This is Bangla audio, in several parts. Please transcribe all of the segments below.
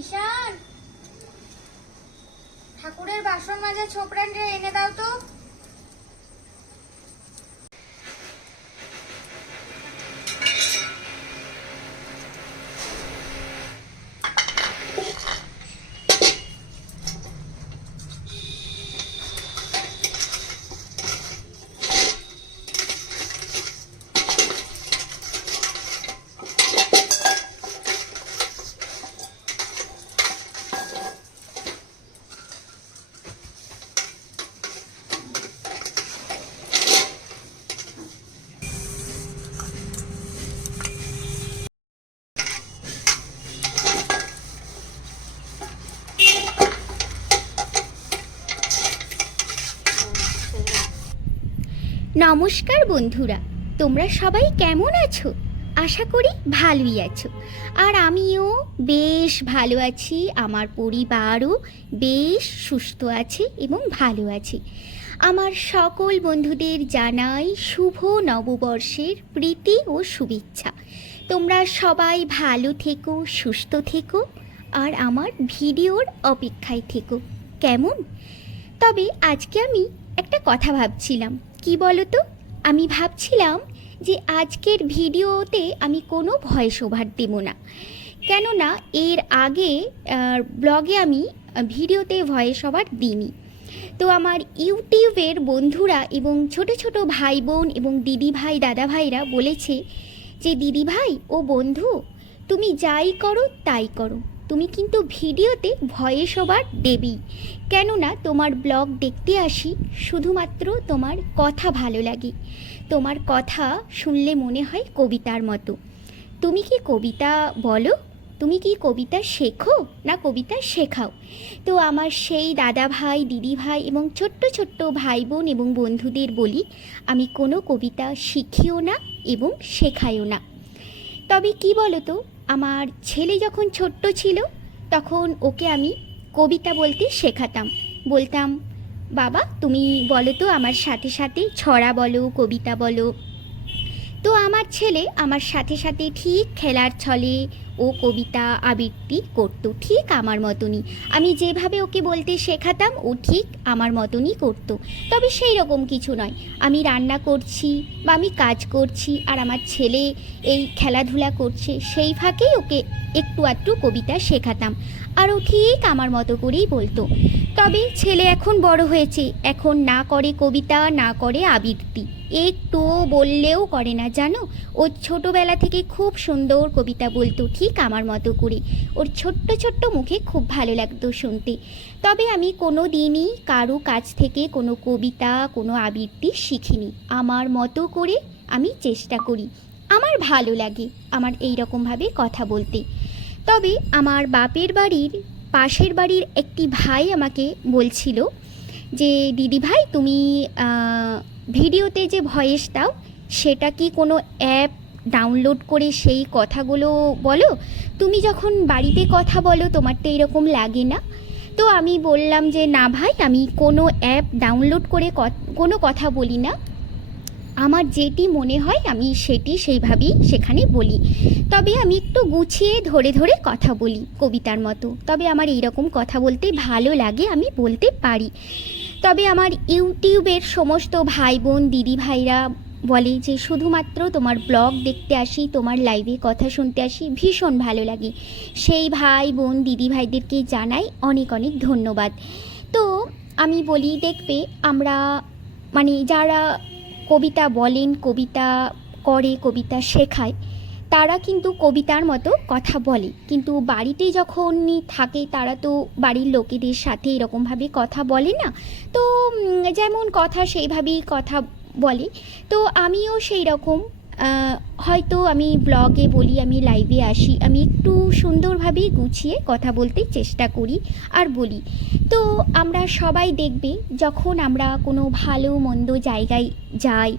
ঈশান। ঠাকুরের বাসন মাজা ছোপড়ানটা এনে দাও তো। নমস্কার বন্ধুরা, তোমরা সবাই কেমন আছো? আশা করি ভালোই আছো। আর আমিও বেশ ভালো আছি, আমার পরিবারও বেশ সুস্থ আছে এবং ভালো আছে। আমার সকল বন্ধুদের জানাই শুভ নববর্ষের প্রীতি ও শুভেচ্ছা। তোমরা সবাই ভালো থেকো, সুস্থ থেকো, আর আমার ভিডিওর অপেক্ষায় থেকো। কেমন? তবে আজকে আমি একটা কথা ভাবছিলাম। কি বলো তো আমি ভাবছিলাম যে আজকের ভিডিওতে আমি কোনো ভয়েস ওভার দেব না। কেননা এর আগে ব্লগে আমি ভিডিওতে ভয়েস ওভার দিইনি। তো আমার ইউটিউবের বন্ধুরা এবং ছোট ছোট ভাই বোন এবং দিদি ভাই দাদা ভাইরা বলেছে যে দিদি ভাই ও বন্ধু, তুমি যাই করো, তাই করো। তুমি কিন্তু ভিডিওতে ভয়েস ওভার দেবেই কেননা তোমার ব্লগ দেখতে আসি, শুধুমাত্র তোমার কথা ভালো লাগে। তোমার কথা শুনলে মনে হয় কবিতার মতো। তুমি কি কবিতা বলো? তুমি কি কবিতা শেখো না কবিতা শেখাও? তো আমার সেই দাদা ভাই, দিদি ভাই এবং ছোট্ট ছোট্ট ভাই বোন এবং বন্ধুদের বলি, আমি কোনো কবিতা শিখিও না এবং শেখাইও না। তবে কি বলো তো আমার ছেলে যখন ছোট্ট ছিল, তখন ওকে আমি কবিতা বলতে শেখাতাম। বলতাম, বাবা, তুমি বলো তো আমার সাথে সাথে ছড়া বলো, কবিতা বলো। তো আমার ছেলে আমার সাথে সাথে ঠিক খেলার ছলে ও কবিতা আবৃত্তি করতো ঠিক আমার মতনই। আমি যেভাবে ওকে বলতে শেখাতাম, ও ঠিক আমার মতনই করতো। তবে সেই রকম কিছু নয়। আমি রান্না করছি বা আমি কাজ করছি আর আমার ছেলে এই খেলাধুলা করছে, সেই ফাঁকেই ওকে একটু আধটু কবিতা শেখাতাম। আর ও ঠিক আমার মতো করেই বলতো। তবে ছেলে এখন বড় হয়েছে। এখন না করে কবিতা, না করে আবৃত্তি। একটু বললেও করে না, জানো? ও ছোটোবেলা থেকে খুব সুন্দর কবিতা বলতো, ঠিক আমার মতো করে। ওর ছোট্ট ছোট্ট মুখে খুব ভালো লাগতো শুনতে। তবে আমি কোনো দিনই কারও কাছ থেকে কোনো কবিতা, কোনো আবৃত্তি শিখিনি। আমার মতো করে আমি চেষ্টা করি। আমার ভালো লাগে আমার এই রকমভাবে কথা বলতে। তবে আমার বাপের বাড়ির পাশের বাড়ির একটি ভাই আমাকে বলছিল যে, দিদি ভাই, তুমি ভিডিওতে যে ভয়েস দাও, সেটা কি কোনো অ্যাপ ডাউনলোড করে সেই কথাগুলো বলো? তুমি যখন বাড়িতে কথা বলো, তোমার তো এরকম লাগে না। তো আমি বললাম যে, না ভাই, আমি কোনো অ্যাপ ডাউনলোড করে কোনো কথা বলি না। আমার যেটি মনে হয় আমি সেটি সেইভাবেই সেখানে বলি। তবে আমি একটু গুছিয়ে ধরে ধরে কথা বলি কবিতার মতো। তবে আমার এইরকম কথা বলতে ভালো লাগে, আমি বলতে পারি। তবে আমার ইউটিউবের সমস্ত ভাই বোন দিদি ভাইরা বলে যে, শুধুমাত্র তোমার ব্লগ দেখতে আসি, তোমার লাইভে কথা শুনতে আসি, ভীষণ ভালো লাগে। সেই ভাই বোন দিদি ভাইদেরকে জানাই অনেক অনেক ধন্যবাদ। তো আমি বলি, দেখবে আমরা মানে যারা কবিতা বলেন, কবিতা করে, কবিতা শেখায়, তারা কিন্তু কবিতার মতো কথা বলে। কিন্তু বাড়িতে যখন থাকে, তারা তো বাড়ির লোকেদের সাথে এরকমভাবে কথা বলে না। তো যেমন কথা সেইভাবেই কথা বলে। তো আমিও সেই রকম হয়তো আমি ব্লগে বলি, আমি লাইভে আসি, আমি একটু সুন্দরভাবে গুছিয়ে কথা বলতে চেষ্টা করি আর বলি। তো আমরা সবাই দেখবে, যখন আমরা কোনো ভালো, মন্দ জায়গায় যাই,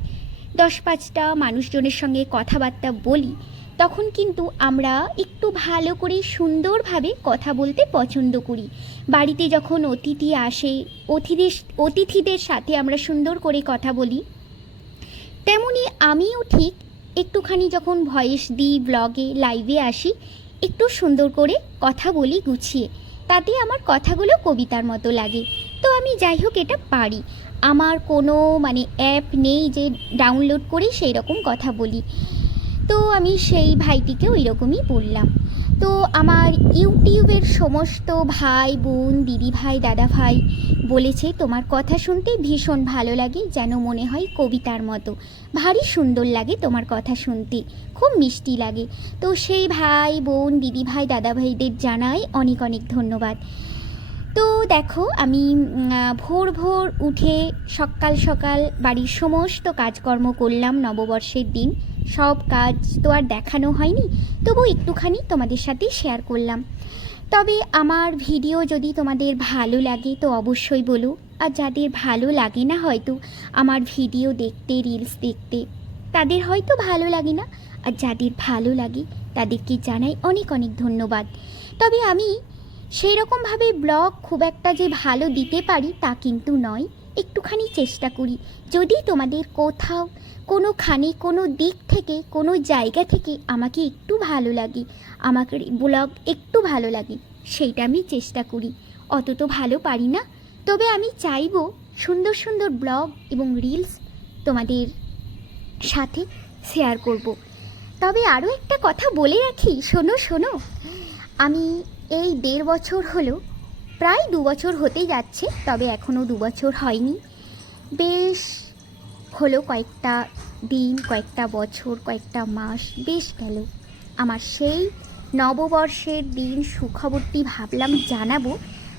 দশ পাঁচটা মানুষজনের সঙ্গে কথাবার্তা বলি, তখন কিন্তু আমরা একটু ভালো করে সুন্দরভাবে কথা বলতে পছন্দ করি। বাড়িতে যখন অতিথি আসে অতিথিদের অতিথিদের সাথে আমরা সুন্দর করে কথা বলি, তেমনি আমিও ঠিক একটুখানি যখন ভয়েস দিই ব্লগে লাইভে আসি, একটু সুন্দর করে কথা বলি, গুছিয়ে। তাতে আমার কথাগুলো কবিতার মতো লাগে। তো আমি যাই হোক এটা পারি। আমার কোনো মানে অ্যাপ নেই যে ডাউনলোড করে সেই রকম কথা বলি। তো আমি সেই ভাইটিকে ওই রকমই বললাম। তো আমার ইউটিউবের সমস্ত ভাই বোন দিদি ভাই দাদা ভাই বলেছে, তোমার কথা শুনতে ভীষণ ভালো লাগে, যেন মনে হয় কবিতার মতো। ভারী সুন্দর লাগে তোমার কথা শুনতে, খুব মিষ্টি লাগে। তো সেই ভাই বোন দিদি ভাই দাদা ভাইদের জানাই অনেক অনেক ধন্যবাদ। তো দেখো, আমি ভোর ভোর উঠে সকাল সকাল বাড়ির সমস্ত কাজকর্ম করলাম নববর্ষের দিন। সব কাজ তো আর দেখানো হয়নি, তবু একটুখানি তোমাদের সাথে শেয়ার করলাম। তবে আমার ভিডিও যদি তোমাদের ভালো লাগে তো অবশ্যই বলো, আর যাদের ভালো লাগে না হয়তো আমার ভিডিও দেখতে রিলস দেখতে, তাদের হয়তো ভালো লাগে না, আর যাদের ভালো লাগে তাদেরকে জানাই অনেক অনেক ধন্যবাদ। তবে আমি সেই রকমভাবে ব্লগ খুব একটা যে ভালো দিতে পারি তা কিন্তু নয় একটুখানি চেষ্টা করি। যদি তোমাদের কোথাও কোনোখানে কোনো দিক থেকে, কোনো জায়গা থেকে আমাকে একটু ভালো লাগে, আমাকে ব্লগ একটু ভালো লাগে, সেইটা আমি চেষ্টা করি। অত তো ভালো পারি না। তবে আমি চাইব সুন্দর সুন্দর ব্লগ এবং রিলস তোমাদের সাথে শেয়ার করব। তবে আরও একটা কথা বলে রাখি, শোনো শোনো। আমি এই দেড় বছর হলো প্রায় দু বছর হতেই যাচ্ছে, তবে এখনও দু বছর হয়নি। বেশ হলো কয়েকটা দিন, কয়েকটা বছর, কয়েকটা মাস, বেশ গেল। আমার সেই নববর্ষের দিন সুখবরটি ভাবলাম জানাব?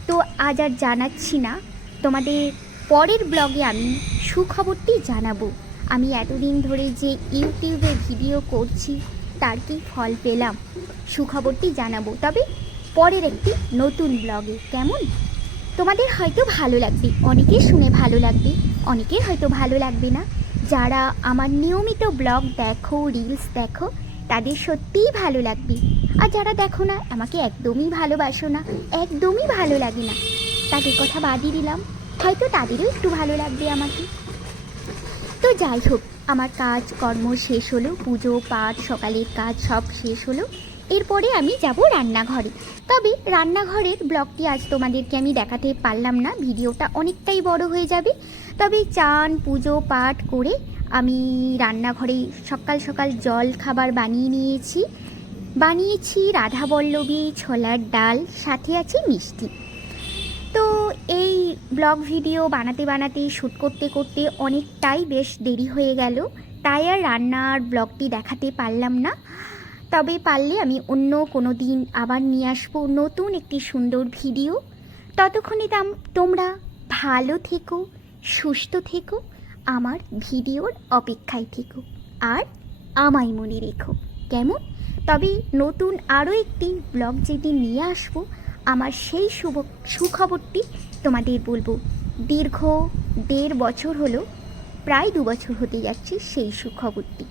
তো আজ আর জানাচ্ছি না। তোমাদের পরের ব্লগে আমি সুখবরটি জানাব। আমি এতদিন ধরে যে ইউটিউবে ভিডিও করছি, তার কি ফল পেলাম? সুখবরটি জানাব। তবে পরের একটি নতুন ব্লগে। কেমন? তোমাদের হয়তো ভালো লাগবে। অনেকে শুনে ভালো লাগবে অনেকের হয়তো ভালো লাগবে না। যারা আমার নিয়মিত ব্লগ দেখো রিলস দেখো, তাদের সত্যিই ভালো লাগবে। আর যারা দেখো না, আমাকে একদমই ভালোবাসো না, একদমই ভালো লাগে না। তাদের কথা বাদই দিলাম। হয়তো তাদেরও একটু ভালো লাগবে আমাকে। তো যাই হোক, আমার কাজ কর্ম শেষ হলো, পুজো, পাঠ, সকালের কাজ সব শেষ হলো। এরপরে আমি যাব রান্নাঘরে। তবে রান্নাঘরের ব্লগটি আজ তোমাদেরকে আমি দেখাতে পারলাম না, ভিডিওটা অনেকটাই বড় হয়ে যাবে। তবে চান, পুজো, পাঠ করে আমি রান্নাঘরে সকাল সকাল জল খাবার বানিয়ে নিয়েছি। বানিয়েছি রাধাবল্লভী ছোলার ডাল, সাথে আছে মিষ্টি। তো এই ব্লগ ভিডিও বানাতে বানাতে, শ্যুট করতে করতে অনেকটাই বেশ দেরি হয়ে গেল। তাই আর রান্নার ব্লগটি দেখাতে পারলাম না। তবে পারলে আমি অন্য কোনো দিন আবার নিয়ে আসব নতুন একটি সুন্দর ভিডিও। ততক্ষণে দাম তোমরা ভালো থেকো, সুস্থ থেকো, আমার ভিডিওর অপেক্ষায় থেকো, আর আমায় মনে রেখো। কেমন? তবে নতুন আরও একটি ব্লগ যেটি নিয়ে আসব, আমার সেই শুভ, সুখবরটি তোমাদের বলব। দীর্ঘ দেড় বছর হলো, প্রায় দু বছর হতে যাচ্ছে সেই সুখবরটি।